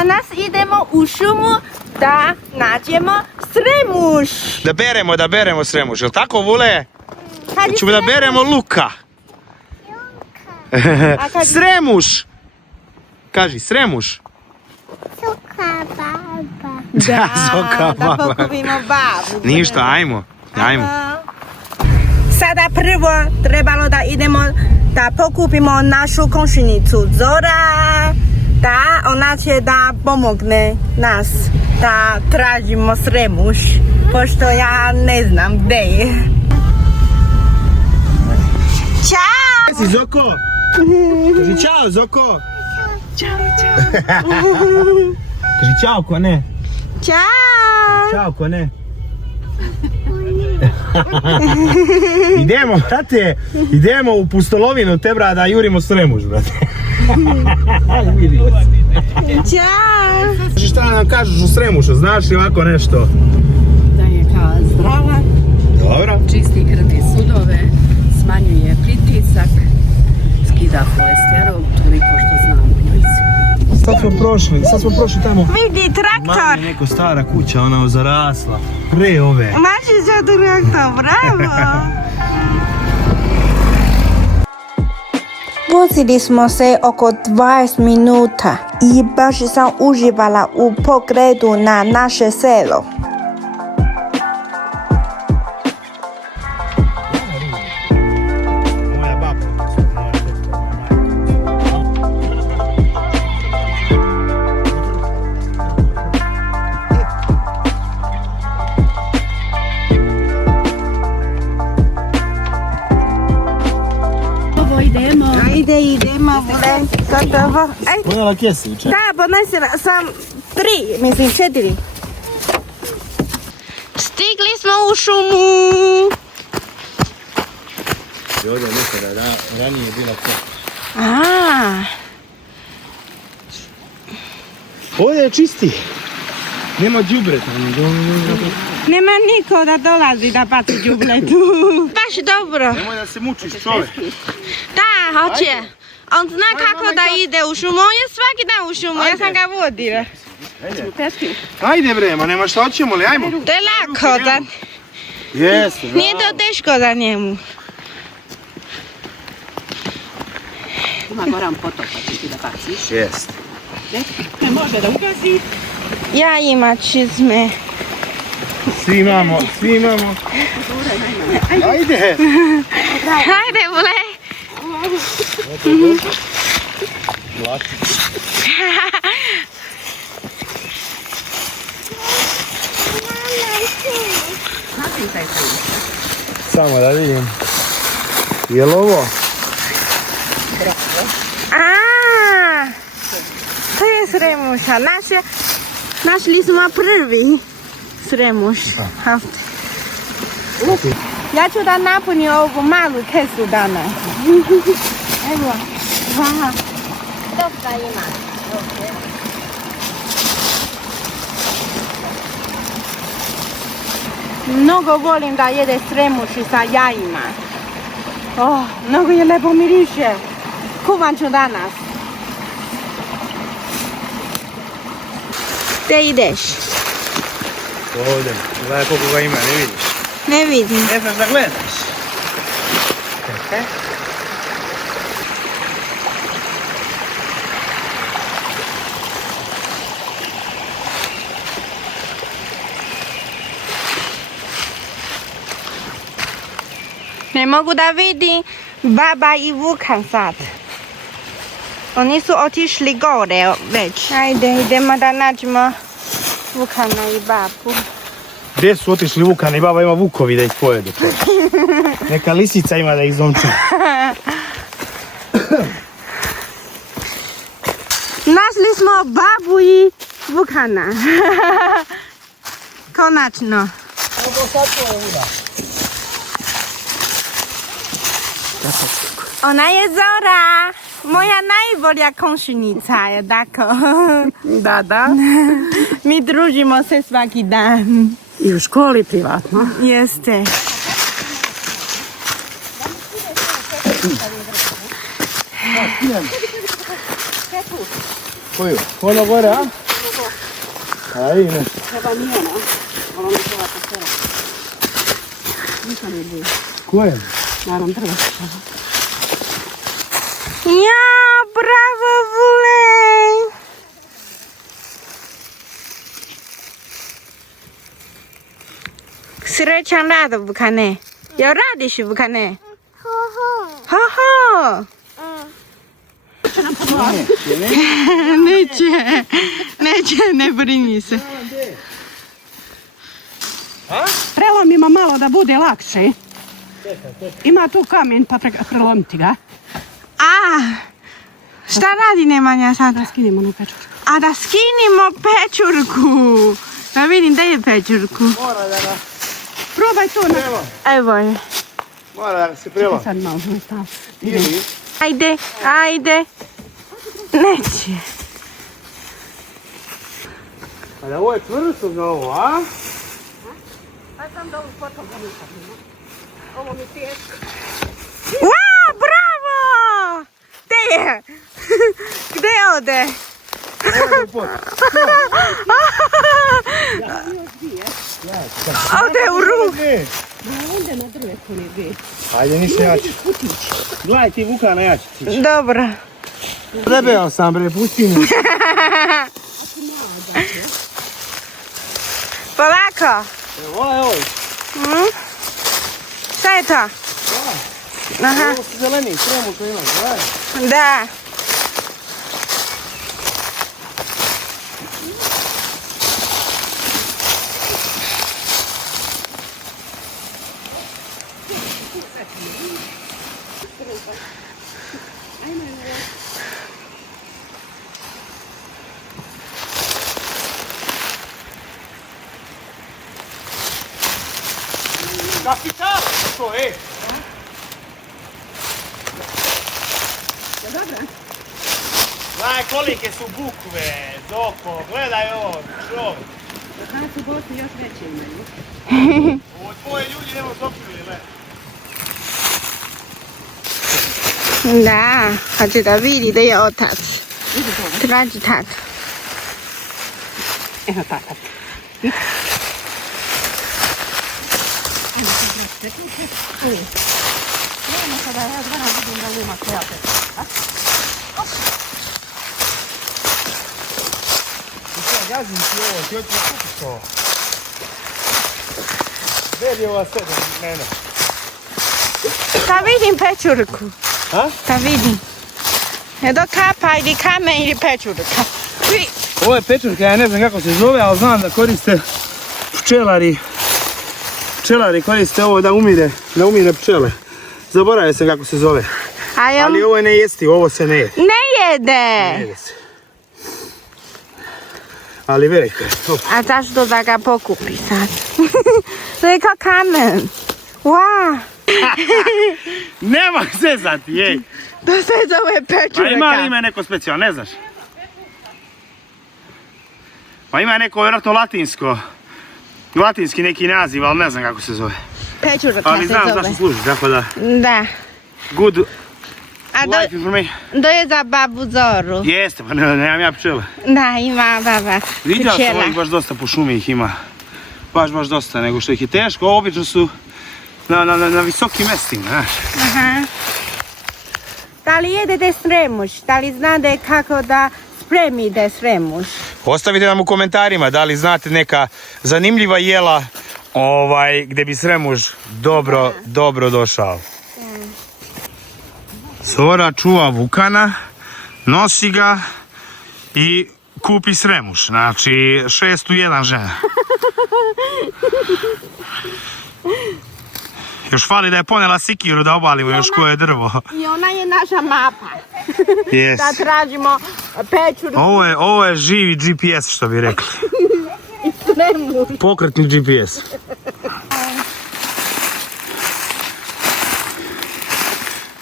Danas idemo u šumu da nađemo sremuš. Da beremo sremuš, jel tako, Vule? Ćemo da beremo luka. Sremuš! Kaži, sremuš. Soka baba. Da, soka Da baba. pokupimo babu. Ništa, ajmo. Sada prvo trebalo da idemo da pokupimo našu komšinicu Zora. Da, ona će da pomogne nas da tražimo sremuš, pošto ja ne znam gde je. Ćao! Si Zoko? Kaži čao, Zoko. Ćao. Kaži čao, ko ne? Ćao! Ćao, ko ne? Idemo u pustolovinu, te bra, da jurimo sremuš, brate. Ćao! Kaži šta nam kažeš o sremušu, znaš li ovako nešto? Da je kao zdrava, Dobro. čisti krvne sudove, smanjuje pritisak, skida holesterol, toliko što znamo o njoj. Sad smo prošli tamo. Vidi traktor! Mami, neko stara kuća, ona zarasla. Pre ove. Maši za traktor, bravo! Vozili smo se oko 20 minuta i baš sam uživala u pogledu na naše selo. Moja baba. Ovo idemo. Idemo, Vule, gotovo. Aj, Ponela kjesi uče. da, ponesila sam 4. Stigli smo u šumu. I ovdje nekada ranije je bila to. A, Ovdje je čisti. Nema đubreta. nema niko da dolazi da baci đubre tu. Baš dobro. Nemoj da se mučiš, čovek. Da, hoće. On zna kako da ide u šumu, on je svaki dan u šumu, ja sam ga vodila. Ajde bre, ma nema šta, hoćemo li, ajmo. To je lako, da, Jeste, nije to teško za njemu. Ima Goran potok, pa ti da baciš. Jeste. Ne može da ugazi. Ja ima čizme. Svi imamo. Ajde. Hajde, Vule. Samo da vidim. Je li ovo? A, to je sremuša. Našli smo prvi sremuš. Ja ću da napunim ovu malu kesu danas. Evo. Aha. Dosta ima. Mnogo volim da jede sremuši sa jajima. Oh, mnogo je lepo miriše. Kuvam ću danas. Gdje ideš? Ovdje. Gledaj koliko ga ima, ne vidiš. Ne vidim. Ne znaš da gledaš. Ne mogu da vidim baba i Vukan sad. Oni su otišli gore već. Ajde, idemo da nađemo Vukana i babu. Gdje su otišli Vukan i baba ima vukovi da ih pojedu. Neka lisica ima da ih zomču. Našli smo babu i Vukana. Konačno. Ona je Zora. Moja najbolja komšinica je tako. Da. Mi družimo se svaki dan. I u školi privatno. Jeste. Koju? Ono gore, a? A i nešto. Treba mi ona. Ona mi treba posela. Nisam je bio. Koje? Naravno, treba. Ja, bravo, Vulej! Srećan rad, Vukane. Jel radiš, Vukane? Ho, ho. Ho, ho! Neće, ne brini se. Prelomimo malo da bude lakše. Ima tu kamen pa prelomiti ga. A, šta radi Nemanja sada? Skinimo na pečurku. A da skinimo pečurku. Da vidim da je pečurku. Mora da ga Probaj to na... prela. Evo je. Mora da ga se prela. Sad malo ne stav. Ili? Ajde, ajde. Neće. Ali ovo je tvrsto za ovo, a? Pa sam da ovu potom zanikam. Ovo mi teško. Wow, bravo! Gde je? Gde ode? Ovo je pot. Ode u ruku. Onda na drvetu ne bi. Ajde, ništa jače. Gledaj ti Vukana jače. Dobro. Prebeo sam bre, pusti mi. Polako. Evo, ovo je. Šta je to? Aha, Ovo su zeleni, kremu koji imaš, gledaj. da. Kapital! To, ej! Gledaj kolike su bukve, Zoko, gledaj ovo, čovjek. Znači u Bosni još veće imaju. Ovo tvoje ljudi nema zopili, gledaj. Da, hoće da vidi da je otac. Traži tata. Evo tata. Evo sada ja zvana vidim da nema koja pečurka. Gazim ti ovo, ti hoćeš da kupiš to. Vedi ova sve do mene. Da vidim pečurku. A? Da vidim. Je do kapa ili kamen ili pečurka. Ovo je pečurka, ja ne znam kako se zove, ali znam da koriste pčelari. Pčelari koriste ovo da umire pčele. Zaboravio sam kako se zove. Ali ovo je ne jesti, ovo se ne jede. Ne jede. Ne jede se. Ali velike. A zašto da ga pokupi sad? To je kao kamen. Wow. Nema zezati, jej. To se zove pečurka. Pa ima li ime neko specijalno, ne znaš? Pa ima neko vjerojatno latinski neki naziv, ali ne znam kako se zove. Pečurka Ali se znam zove. zašto služi, tako da. Da. Good A life information. to je za babu Zoru. Jeste, pa nemam ja pčele. Da, ima baba Vidio sam pčela. ovih baš dosta po šumi ih ima. Baš dosta, nego što ih je teško, obično su na visokim mjestima, znaš. Aha. Da li jedete sremuš? Da li znate kako da spremite sremuš? Ostavite nam u komentarima da li znate neka zanimljiva jela gdje bi sremuž dobro došao. Sora čuva Vukana, nosi ga i kupi sremuš. Znači 6 u 1 žena. Još fali da je ponela sikiru da obalimo još koje drvo. I ona je naša mapa. Yes. Da tražimo pečurku Ovo je živi GPS što bi rekli. i sremuš. Pokretni GPS.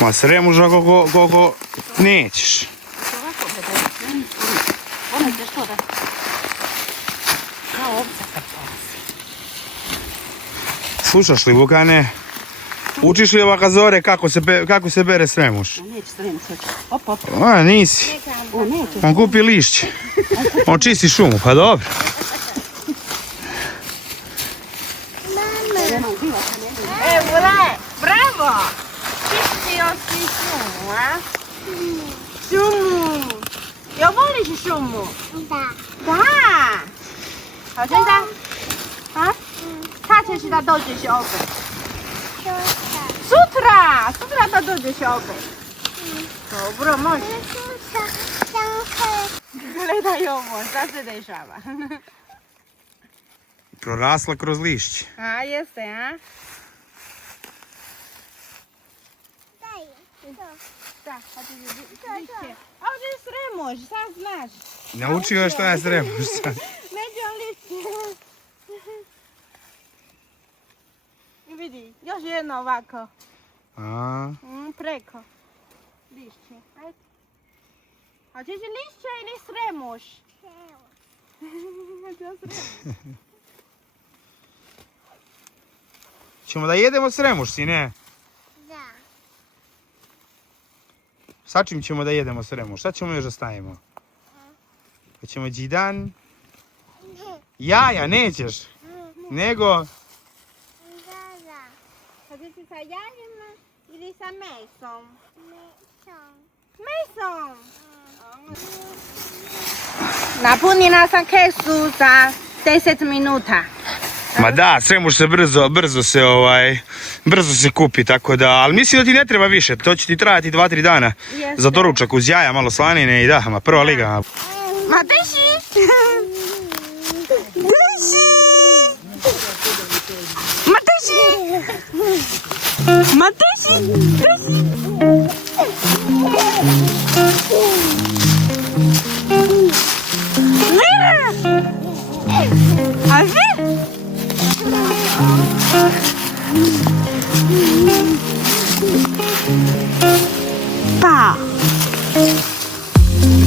Ma sremuža koliko nećeš. Ona će što da... Kao ovca kad Slušaš li, Vukane? Učiš li ovaka Zore kako se bere sremuš? neće sremuš. Op. A, nisi. O, neće. On kupi lišće. On čisti šumu, pa dobro. voliš šumu? Da. Da. A sada? A? Kad ćeš da dođeš opet? Sutra. Sutra da dođeš opet. Dobro, može. Sutra. Gledaj ovo, šta se dešava? Prorasla kroz lišće. A, jeste, a? Daj. Da, a ti lišće. A ovdje je sremož, sad znaš. Naučio je šta je sremož. Među lišće. Vidi, još jedno ovako. A, Preko. Lišće, ajde. A ćeš lišće ili sremož? ćemo da jedemo sremož, sine. Da. Sa čim ćemo da jedemo sremož? Šta ćemo još da stavimo? Hoćemo džidan? Jaja, nećeš? Nego... Da. Hoćeš sa jajima ili sa mesom? Mesom. Mesom! Napunila sam kesu za 10 minuta. Ma da, sremož se brzo se kupi, tako da, ali mislim da ti ne treba više, to će ti trajati 2-3 dana. Jeste. Za doručak uz jaja, malo slanine i da, ma prva liga. Ma deši! Deši! Ma deši! Ma deši! Mira! A ver! Pa!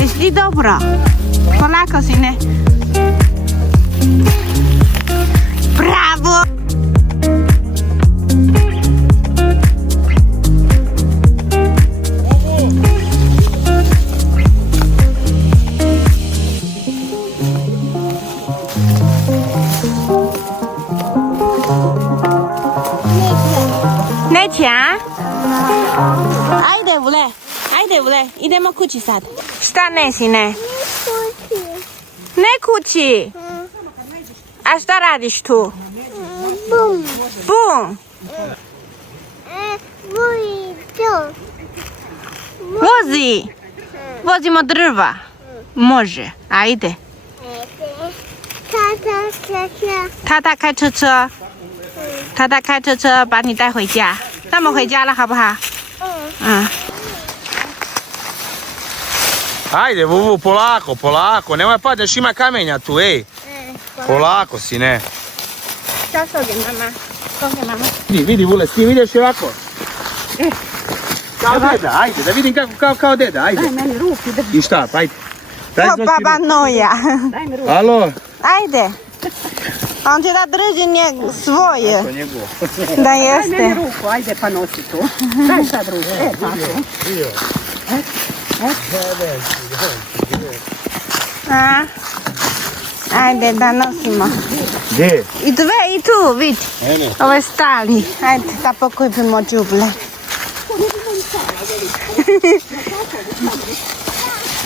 Jesi dobro? Polako, sine. Bravo! Neće, a? Ajde, Vule. Ajde, Vule. Idemo kući sad. Šta ne, sine? Ne kući. A šta radiš tu? Bum. Bum. Buj. Vozi. Vozimo drva. Može. Ajde. Tata. 他开车车，他开车车把你带回家。那我们回家了，好不好？嗯。 Ajde, Vuvu, polako, polako, nemoj padneš, ima kamenja tu, ej. Polako, sine. Šta što je, mama? Što je, mama? Vidi, Vule, ti vidiš ovako. Kao deda, ajde, da vidim kako kao deda, ajde. Daj meni ruku, drži. I šta, ajde. Daj, To baba Noja. Daj mi ruku. Alo. Ajde. On će da drži svoje. To njegovo. Da Daj jeste. meni ruku, ajde pa nosi tu. Daj sad ruku. Tako. A? Ajde da nosimo. Gdje? I dve i tu, vidi. Ene. Ovo je stali. Ajde da pokupimo džuble.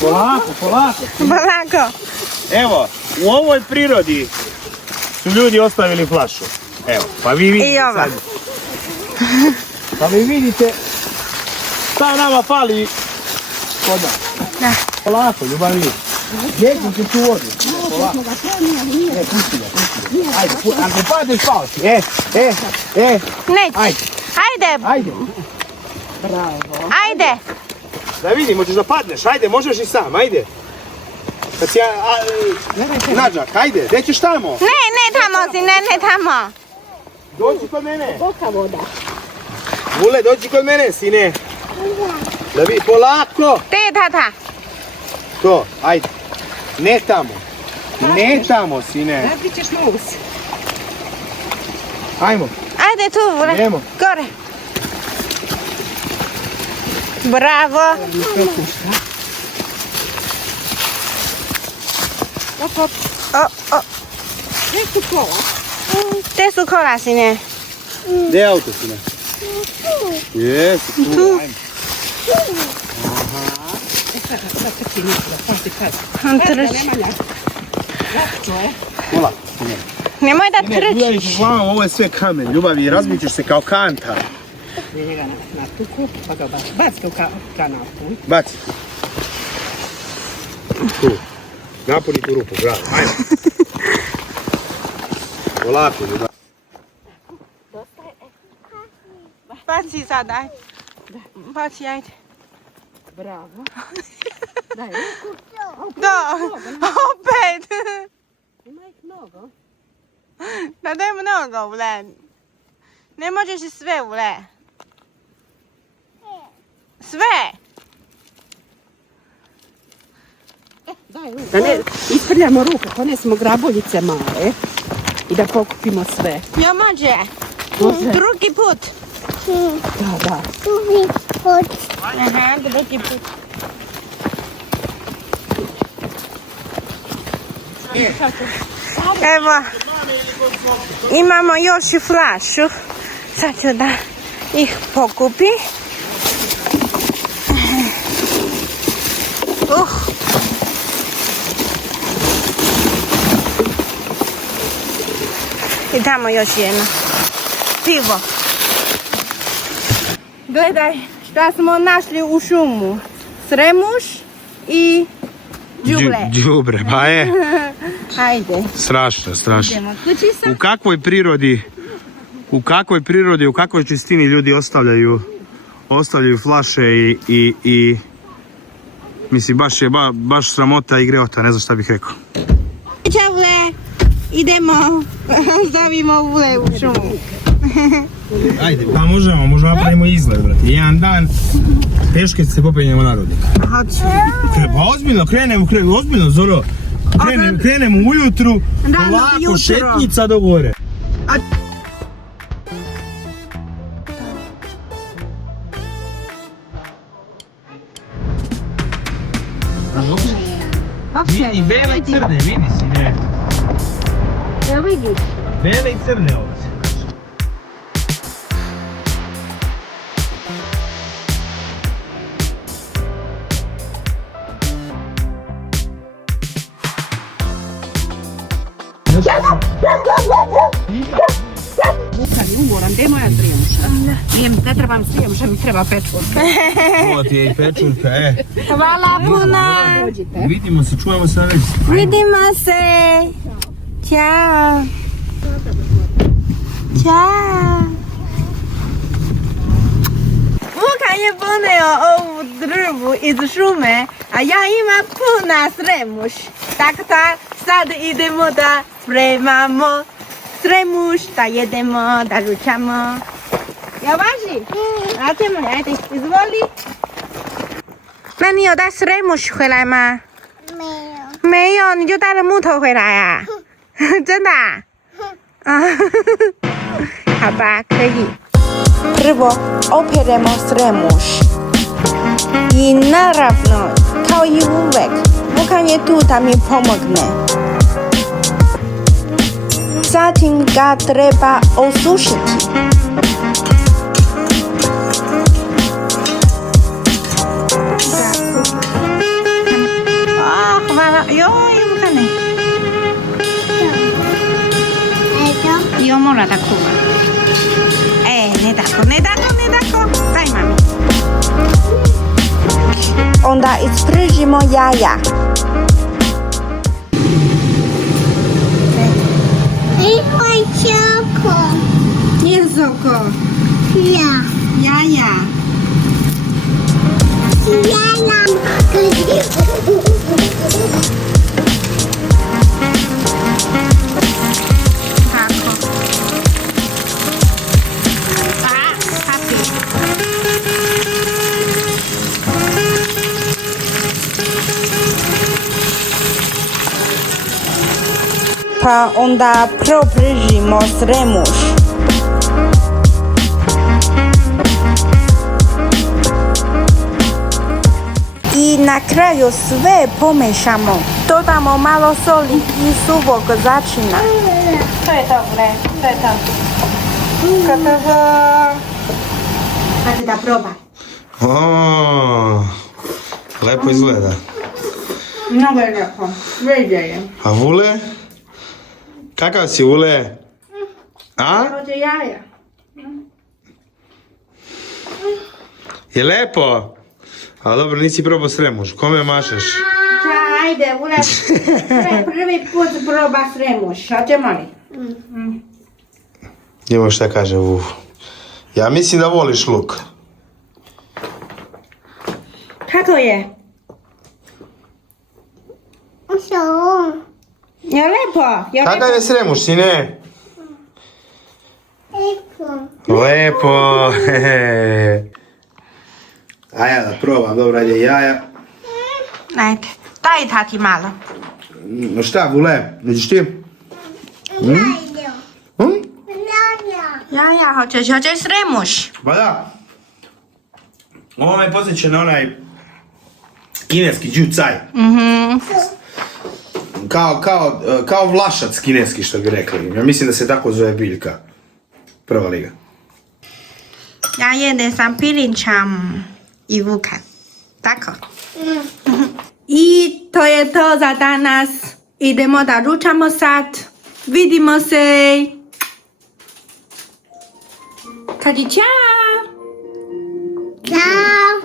Polako, polako. Polako. Evo, u ovoj prirodi su ljudi ostavili flašu. Evo, pa vi vidite I ova. sad. Pa vi vidite šta nama fali kod nas. Da. Polako, ljubavi. Gdje ću tu vodu? Polako. Pusti ga. Ajde, ako padneš pao si. Neće. Ajde, Ajde. ajde. Ajde. Da vidim, hoćeš da padneš, ajde, možeš i sam, ajde. Kad si nađak, ajde, gdje ćeš tamo? Ne tamo si, ne tamo. Dođi kod mene. Kolika voda? Vule, dođi kod mene, sine. Da vidi, polako. Te je tata. To, ajde. Ne tamo. Ne tamo, sine. Razbit ćeš nos. Ajmo. Ajde tu, Vule. Idemo. Gore. Bravo. O. Gdje su kola? Te su kola, sine. Gdje je auto, sine? Jesu, tu. Tu. Ajmo. Sad se ti nikada, pazi, pazi. On Pazi, trči. Nemanja. Lakko je. Pola. Nemoj da Ne, udarit trčiš. ćeš glavom, ovo je sve kamen, ljubavi, razbit ćeš se kao kanta. Ne njega na tuku, pa ga baci ga u kanal. Baci. Tu. Napuni tu rupu, bravo, ajde. Polako, ljubavi. Baci sad, aj. Baci, ajde. Bravo. Daj ruku. Da, opet. Ima ih mnogo. Da daj mnogo, ule. Ne možeš i sve, ule. Sve. Daj ruku. Da ne isprljamo ruku, ponesemo graboljice male. I da pokupimo sve. Ja može. Može. Drugi put. Da. Drugi put. Aha, drugi put. Evo, imamo još i flašu. Sad ću da ih pokupi. I damo još jedno. Pivo. Gledaj šta smo našli u šumu. Sremuš i đubre. Đubre, pa je. Ajde. Strašno. Idemo kući sam. U kakvoj prirodi, u kakvoj čistini ljudi ostavljaju flaše i mislim, baš sramota i greota, ne znam šta bih rekao. Ćao, Ule. Idemo. Stavimo Ule u šumu. Ajde, pa možemo napravimo izgled, brate. Jedan dan, peške se popenjemo na rudnik. Hoću. Pa ozbiljno, ozbiljno, Zoro. Krenemo ujutru, Rano polako, ujutro. šetnica do gore. Vidi, bele i crne, vidi si, ne. Ja vidiš. Bele i crne ovdje. Vukan je umoran, gdje je moja strijemuša? Ne trebam strijemuša, mi treba pečurka. Ovo ti je i pečurka, Hvala puno. Vidimo se, čujemo se na vezi. Vidimo se. Ćao. Ćao. Vukan je poneo ovu drvu iz šume, a ja imam puna sremuš. Tako da sad idemo da spremamo sremuš, da jedemo, da ručamo. Ja važi? Račemo, ajde, izvoli.那你有带sremuš回来吗？没有。没有，你就带着木头回来呀、真的啊？好吧，可以。Prvo operemo sremuš. I naravno, kao i uvek, Vukan je tu da mi pomogne. Zatim ga treba osušiti. Hvala. Joj, Vukane. Eto. Jo mora da kuva. Ne tako. Daj mami. Onda ispržimo jaja. Imaj čoko. Nije soko. Ja. Jaja. Tako. Papi. Pa onda propržimo sremuš. I na kraju sve pomešamo. Dodamo malo soli i suvog začina. To je to, bre. To je to. Gotovo. Hajde da probaj. Lepo izgleda. Mnogo je lijepo. Sviđa je. A Vule? Kakav si Vule? A? Ovdje jaja. Je lepo? A dobro, nisi probao sremuš. Kome mašeš? Ajde, Vule. Prvi put proba sremuš. Hoćemo li? Idemo šta kaže Vu. Ja mislim da voliš luk. Kako je? So. Je lijepo? Je Kakav je sremuš, sine? Echo. Lepo. A ja da probam, dobro, ajde jaja. Ajde, daj tati malo. No šta, Vule, nećeš ti? Banana. Hm? Banana. Jaja, hoćeš sremuš? Ba da. Ovo me podsjeća na onaj kineski džucaj. Kao vlašac kineski, što bi rekli. Ja mislim da se tako zove biljka. Prva liga. Ja jedem sam pirinčam i Vuka. Tako. I to je to za danas. Idemo da ručamo sad. Vidimo se. Kadi, ciao. Ciao.